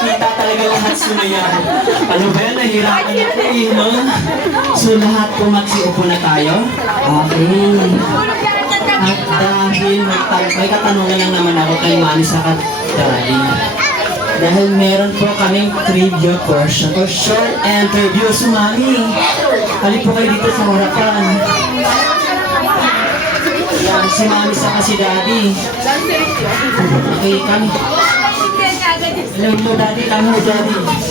nakikita talaga lahat sumayaw. Ano ba yan? Nahirapan ako eh, no? So lahat po magsiupo na tayo? Okay. At dahil may katanungan lang naman ako kay Manny sa Daddy. Dahil meron po kaming trivia question or short interview. So Manny, halip po kayo dito sa harapan. Yan, si Mami sa si Daddy. Okay, kami. Hello, Daddy. Kami, Daddy.